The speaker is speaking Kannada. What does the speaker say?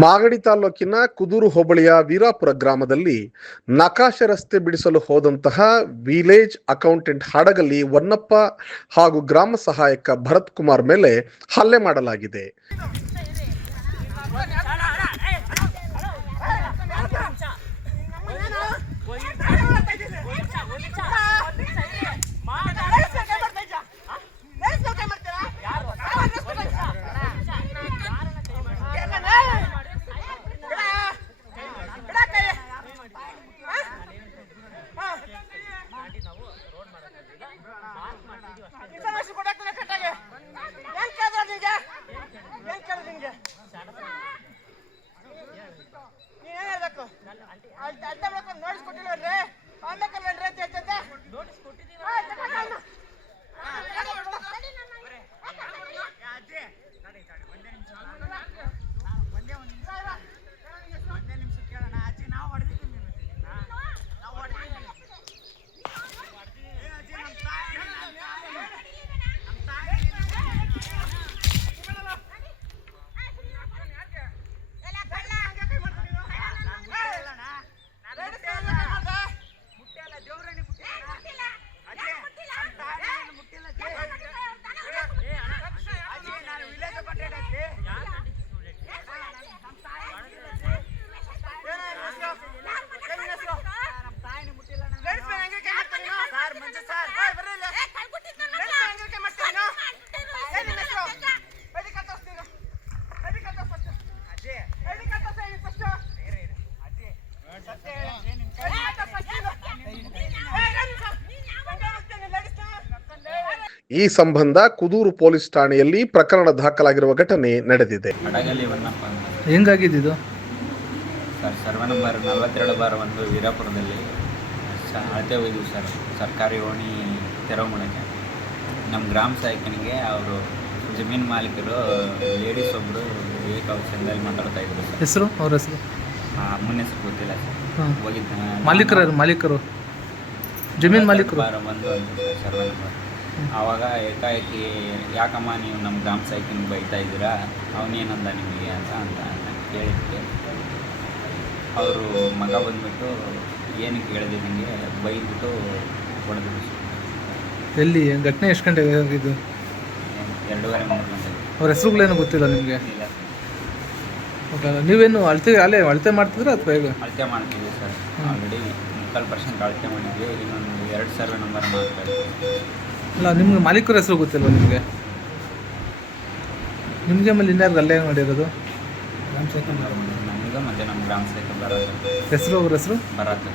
ಮಾಗಡಿ ತಾಲೂಕಿನ ಕುದೂರು ಹೋಬಳಿಯ ವೀರಾಪುರ ಗ್ರಾಮದಲ್ಲಿ ನಕಾಶೆ ರಸ್ತೆ ಬಿಡಿಸಲು ಹೋದಂತಹ ವಿಲೇಜ್ ಅಕೌಂಟೆಂಟ್ ಹಡಗಲಿ ಹೊನ್ನಪ್ಪ ಹಾಗೂ ಗ್ರಾಮ ಸಹಾಯಕ ಭರತ್ ಕುಮಾರ್ ಮೇಲೆ ಹಲ್ಲೆ ಮಾಡಲಾಗಿದೆ. ಈ ಸಂಬಂಧ ಕುದೂರು ಪೊಲೀಸ್ ಠಾಣೆಯಲ್ಲಿ ಪ್ರಕರಣ ದಾಖಲಾಗಿರುವ ಘಟನೆ ನಡೆದಿದೆ. ಹೆಂಗಾಗಿದ್ದು ಸರ್? ಸರ್ವೆ ನಂಬರ್ 42/1 ವೀರಾಪುರದಲ್ಲಿ ಅಳತೆ ಹೋಗಿದ್ವಿ ಸರ್, ಸರ್ಕಾರಿ ಓಣಿ ತೆರವು ಮಾಡೋಕ್ಕೆ. ನಮ್ಮ ಗ್ರಾಮ ಸಹಾಯಕನಿಗೆ ಅವರು ಜಮೀನು ಮಾಲೀಕರು ಲೇಡೀಸ್ ಒಬ್ಬರು ಏಕವಚನದಲ್ಲಿ ಮಾತಾಡ್ತಾ ಇದ್ರು ಸರ್. ಹೆಸರು? ಅವ್ರ ಹೆಸರು ಮುನ್ನ ಹೆಸರು ಗೊತ್ತಿಲ್ಲ ಸರ್. ಹೋಗಿದ್ದ ಮಾಲೀಕರು ಜಮೀನು ಮಾಲೀಕರು ಬಂದು ಸರ್ವೆ ನಂಬರ್. ಆವಾಗ ಏಕಾಏಕಿ ಯಾಕಮ್ಮ ನೀವು ನಮ್ಮ ಗ್ರಾಮ ಸಹಾಯಕನಿಗೆ ಬೈತಾ ಇದ್ದೀರಾ, ಅವನೇನಂದ ನಿಮಗೆ ಅಂತ ಕೇಳಿದ್ದೆ. ಅವರು ಮಗ ಬಂದುಬಿಟ್ಟು ಏನಕ್ಕೆ ಕೇಳಿದೆ ನನಗೆ ಬೈದ್ಬಿಟ್ಟು ಹೊಡೆದ್ರು. ಎಲ್ಲಿ ಘಟನೆ ಎಷ್ಟು ಗಂಟೆಗೆ ಆಗಿದ್ದು? 2:30-3 ಗಂಟೆ. ಅವ್ರ ಹೆಸರುಗಳೇನು ಗೊತ್ತಿಲ್ಲ ನಿಮಗೆ? ಇಲ್ಲ ಸರ್. ನೀವೇನು ಅಳತೆ ಮಾಡ್ತಿದ್ರೆ ಅಥವಾ ಹೇಗೆ? ಅಳತೆ ಮಾಡ್ತಿದ್ವಿ ಸರ್. ಆಲ್ರೆಡಿ 40% ಅಳತೆ ಮಾಡಿದ್ವಿ. ಇನ್ನೊಂದು 2 ಸರ್ವೆ ನಂಬರ್ ಮಾತ್ರ. ಅಲ್ಲ, ನಿಮ್ಗೆ ಮಾಲೀಕರ ಹೆಸರು ಗೊತ್ತಿಲ್ವ ನಿಮಗೆ? ನಿಮಗೆ ಮೇಲೆ ಇನ್ಯಾರು ಅಲ್ಲೇ ಮಾಡಿರೋದು? ನಮಗೆ ಮತ್ತು ನಮ್ಮ ಗ್ರಾಮ ಸಹಾಯಕ ಭರತ್. ಹೆಸರು? ಅವ್ರ ಹೆಸರು ಭರತ್.